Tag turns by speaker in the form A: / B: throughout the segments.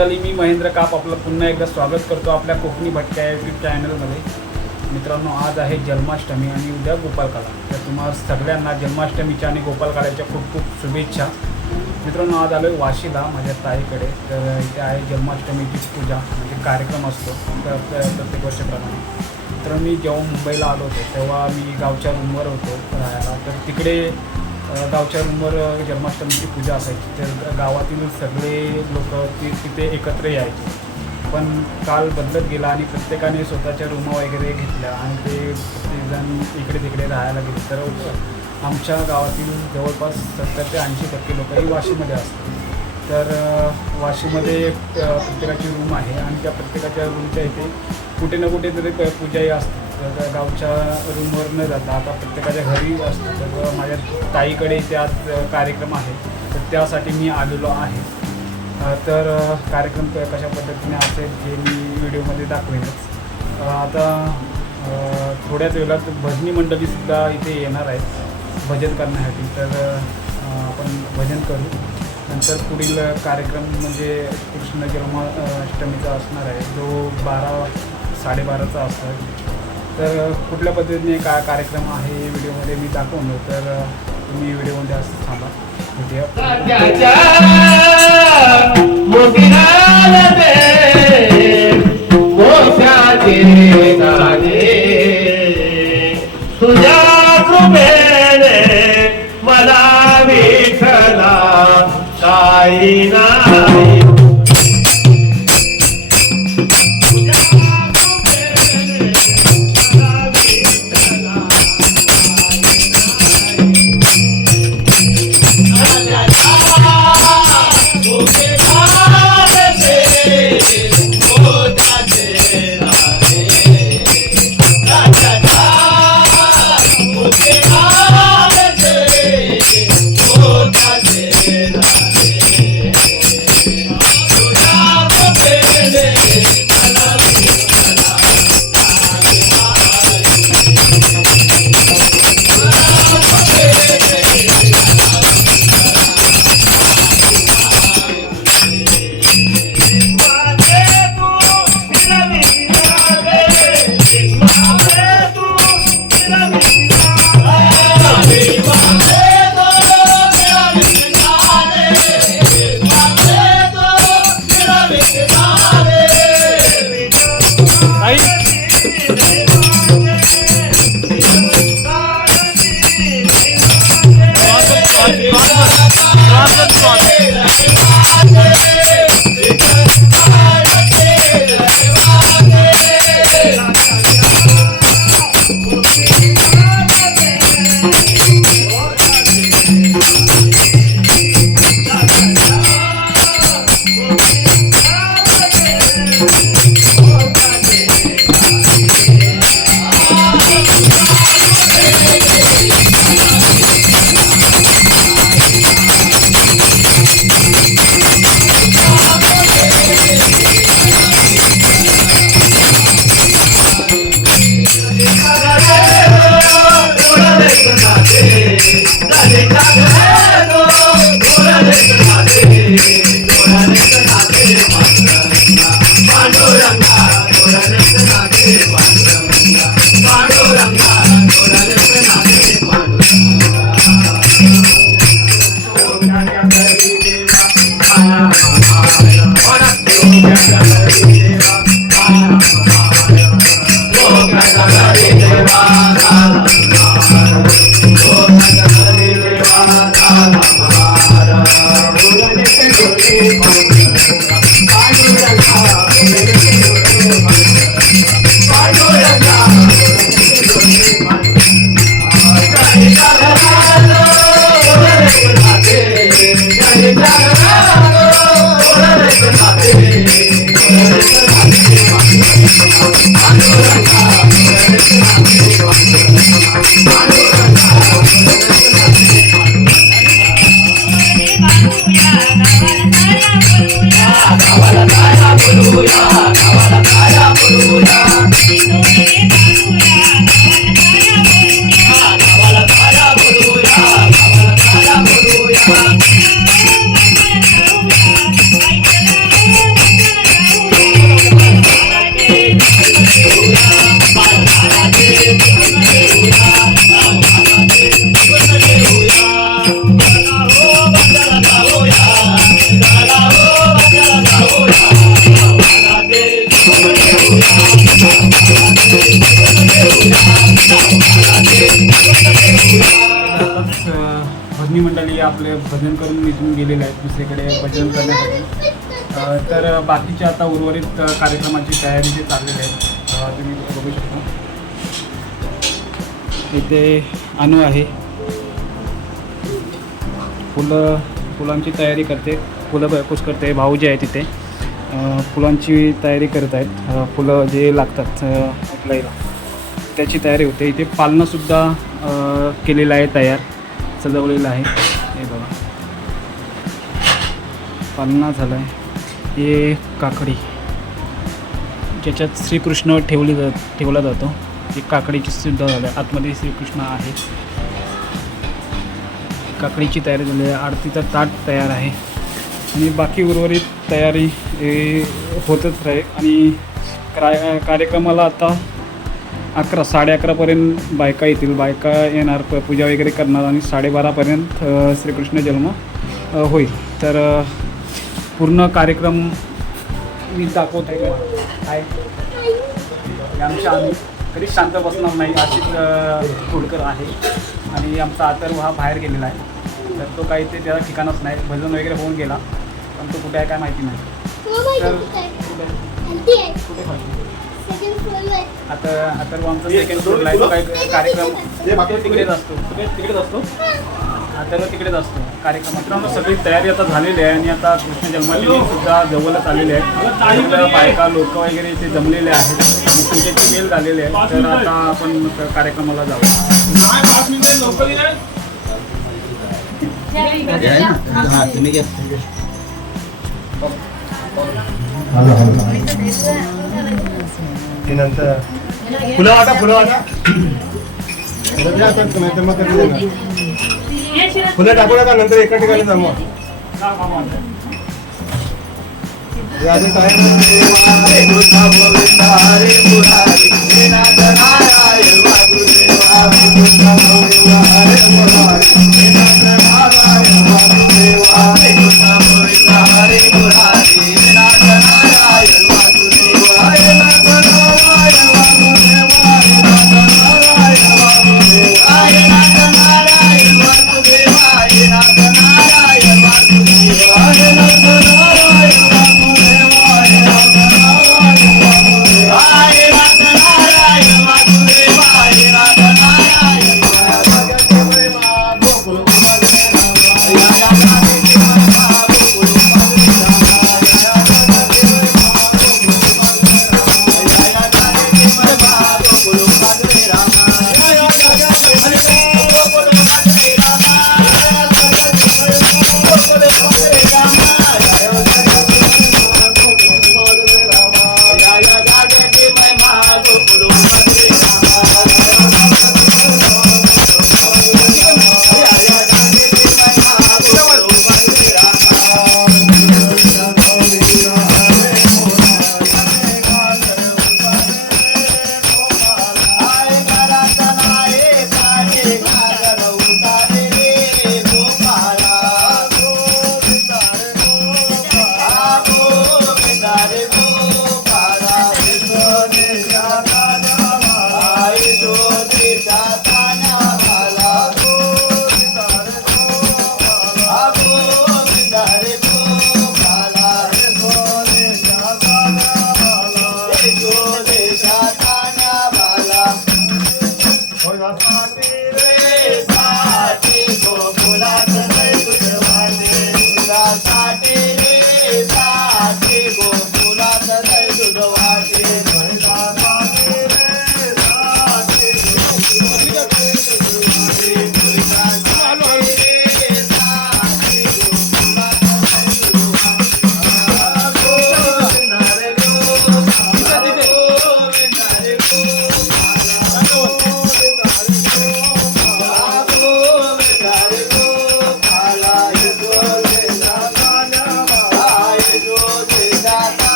A: मंडळी मी महेंद्र काप आपलं पुन्हा एकदा स्वागत करतो आपल्या कोकणी भटक्या यूट्यूब चॅनलमध्ये मित्रांनो आज आहे जन्माष्टमी आणि उद्या गोपालकाला तर तुम्हाला सगळ्यांना जन्माष्टमीच्या आणि गोपालकाळाच्या खूप खूप शुभेच्छा. मित्रांनो आज आलो आहे वाशीला माझ्या ताईकडे. तर इथे आहे जन्माष्टमीची पूजा म्हणजे कार्यक्रम असतो तर प्रत्येक वर्षाप्रमाणे. तर मी जेव्हा मुंबईला आलो होतो तेव्हा मी गावच्या रूमवर होतो राहायला. तर तिकडे गावच्या रूमवर जन्माष्टमीची पूजा असायची. तर गावातील सगळे लोक ती तिथे एकत्र यायचे. पण काल बदलत गेला आणि प्रत्येकाने स्वतःच्या रूम वगैरे घेतल्या आणि ते प्रत्येकजण इकडे तिकडे राहायला गेले. तर आमच्या गावातील जवळपास सत्तर ते ऐंशी टक्के लोकही वाशीमध्ये असतात. तर वाशीमध्ये प्रत्येकाची रूम आहे आणि त्या प्रत्येकाच्या रूमच्या इथे कुठे ना कुठे तरी पूजाही असते. तर गावच्या रूमवर न जाता आता प्रत्येकाच्या घरी असतो. तर माझ्या ताईकडे इथे आज कार्यक्रम आहे. तर त्यासाठी मी आलेलो आहे. तर कार्यक्रम कशा पद्धतीने असेल हे मी व्हिडिओमध्ये दाखवेनच आता थोड्याच वेळात भजनी मंडळीसुद्धा इथे येणार आहेत भजन करण्यासाठी. तर आपण भजन करू. नंतर पुढील कार्यक्रम म्हणजे कृष्ण जन्माष्टमीचा अष्टमीचा असणार आहे. जो बारा साडेबाराचा असणार तर कुठल्या पद्धतीने काय कार्यक्रम आहे व्हिडिओमध्ये मी दाखवलो तर तुम्ही व्हिडिओमध्ये असं थांबा. भेटूया.
B: कृपेने मला विठला काही
A: ना 来丈。आपले भजन करून निघून गेलेले आहेत दुसरीकडे भजन करण्यासाठी. तर बाकीच्या आता उर्वरित कार्यक्रमाची तयारी जे चाललेली आहे तुम्ही बघू शकता. इथे अनु आहे. फुलं फुलांची तयारी करते. फुलं भरपूस करते. भाऊजी आहे तिथे फुलांची तयारी करत आहेत. फुलं जे लागतात आपल्याला. त्याची तयारी होते. इथे पालनंसुद्धा केलेलं आहे तयार. सजवलेलं आहे. पालना झालं आहे हे काकडी ज्याच्यात श्रीकृष्ण ठेवली जात ठेवला जातो. ते काकडीची सुद्धा झालं आहे आतमध्ये श्रीकृष्ण आहे. काकडीची तयारी झाली आहे आरतीचा ताट तयार आहे. आणि बाकी उर्वरित तयारी हे होतच राहील. आणि क्राय कार्यक्रमाला आता अकरा साडे अकरापर्यंत बायका येतील. बायका येणार प पूजा वगैरे करणार आणि साडेबारापर्यंत श्रीकृष्ण जन्म होईल. तर पूर्ण कार्यक्रम मी दाखवत आहे? काय? हे आमच्या आम्ही कधीच शांत बसणार नाही अशीच खोडकर आहे. आणि आमचा अथर्व हा बाहेर गेलेला आहे. तर तो काही ते त्याला ठिकाणच नाही. भजन वगैरे होऊन गेला पण तो कुठे आहे काय माहिती नाही. तर कुठे आता अथर्व आमचा सेकंड फ्लोअरला आहे. तो काही कार्यक्रम तिकडेच असतो. तिकडे तिकडेच असतो? आता तिकडेच असतो. कार्यक्रम मित्रांनो सगळी तयारी आता झालेली आहे आणि आता कृष्ण जन्माष्टमी सुद्धा जवळच आलेली आहे. बायका लोक वगैरे इथे जमलेले आहेत. आणि पूजेची वेळ झालेली आहे. तर आता आपण कार्यक्रमाला जाऊ.
B: नंतर फुलं वाटा फुलं वाटा फुलं टाकू नका नंतर एका ठिकाणी जमवा हे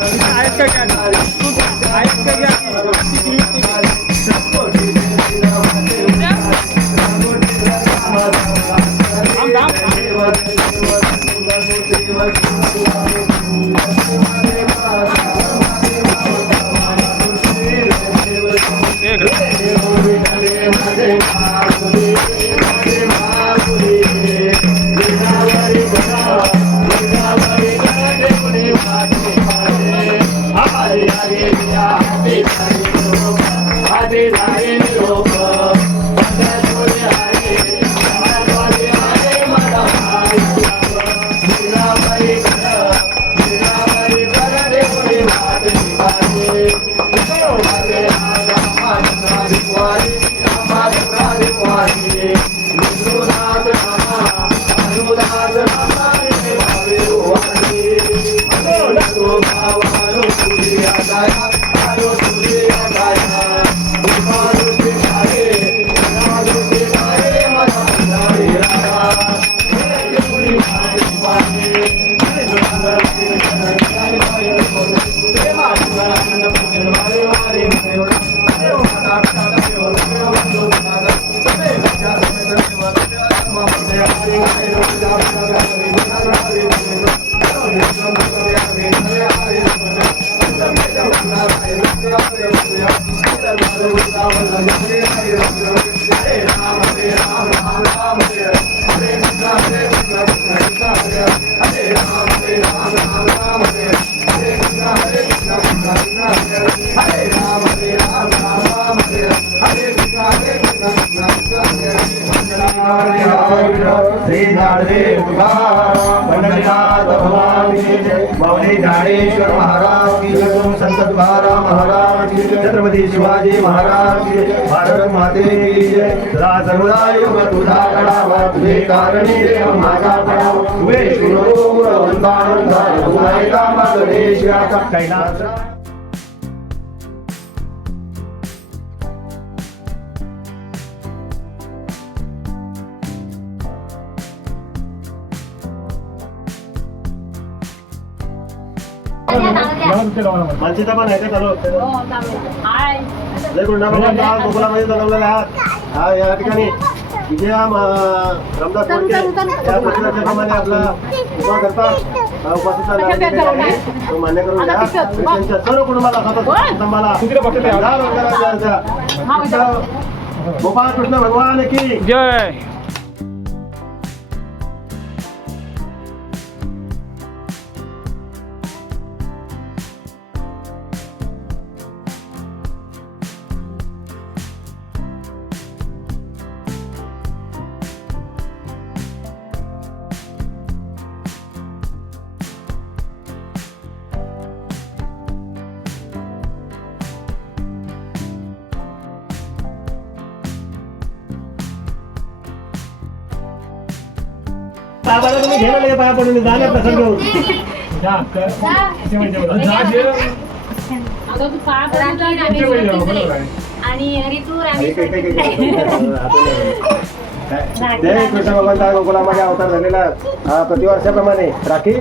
B: आहेत का Hare Rama, Hare Rama, Rama Rama, Hare Krishna, Hare Krishna, Krishna Krishna.
C: Shri Dnyandev Pandharinath भगवान की जय ज्ञानेश्वर महाराज की जय संत तुकाराम महाराज की जय शिवाजी महाराज की जय भारत माते की जय सदा सर्वदा योग तुझा कडावा तुझे कारणी माझा पडावा तुझे तुझा मानसीचा पण आहे का चालू जय गुंडाबाबा गोकुलामध्ये चालवलेले आहात हा या ठिकाणी विजया रामदास या आपला उभा करतात हा मान्य करून घ्या. आणि त्यांच्या सर्व कुटुंबाला सतत कुटुंबाला धंदा रोजगाराच्या द्या. गोपाळ कृष्ण भगवान की
A: जय.
C: बाबाला तुम्ही घेऊन आले पाया पडून जाणार प्रसंग घेऊन
D: आणि ऋतू
C: जय कृष्ण भगवंता गोकुलामध्ये अवतार झालेला हा प्रतिवर्षाप्रमाणे राखी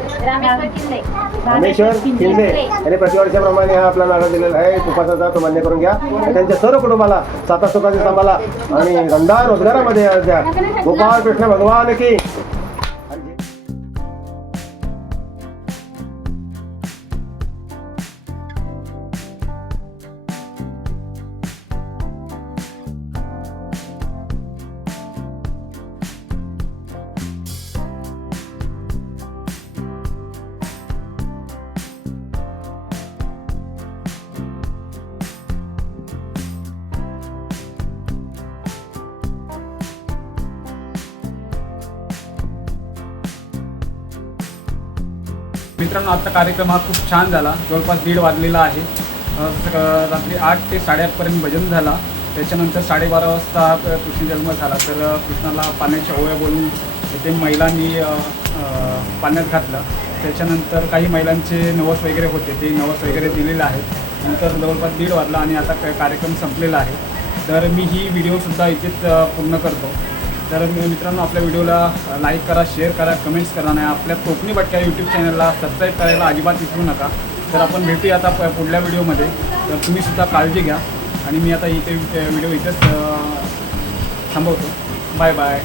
C: रामेश्वर शिंदे यांनी प्रतिवर्षाप्रमाणे हा आपला नारा दिलेला आहे उपासाचा तो मान्य करून घ्या आणि त्यांच्या सर्व कुटुंबाला साता सुखाची सांभाळा आणि धंदा रोजगारामध्ये द्या गोपाळ कृष्ण भगवान की
A: मित्रांनो आजचा कार्यक्रम हा खूप छान झाला. जवळपास दीड वाजलेला आहे. रात्री आठ ते साडेआठपर्यंत भजन झाला. त्याच्यानंतर साडेबारा वाजता कृष्ण जन्म झाला. तर कृष्णाला पाण्याच्या ओव्या बोलून इथे महिलांनी पाण्यात घातलं. त्याच्यानंतर काही महिलांचे नवस वगैरे होते. ते नवस वगैरे दिलेले आहेत. नंतर जवळपास दीड वाजला आणि आता क- कार्यक्रम संपलेला आहे. तर मी ही व्हिडिओसुद्धा इथेच पूर्ण करतो. तर मी- मित्रांनो आपल्या व्हिडिओला लाईक करा शेअर करा कमेंट्स करा नाही आपल्या कोकणी भटक्या यूट्यूब चॅनलला सबस्क्राईब करायला अजिबात विसरू नका. तर आपण भेटूया आता प- पुढल्या व्हिडिओमध्ये. तर तुम्हीसुद्धा काळजी घ्या. आणि मी आता इथे व्हिडिओ इथेच थांबवतो. Bye bye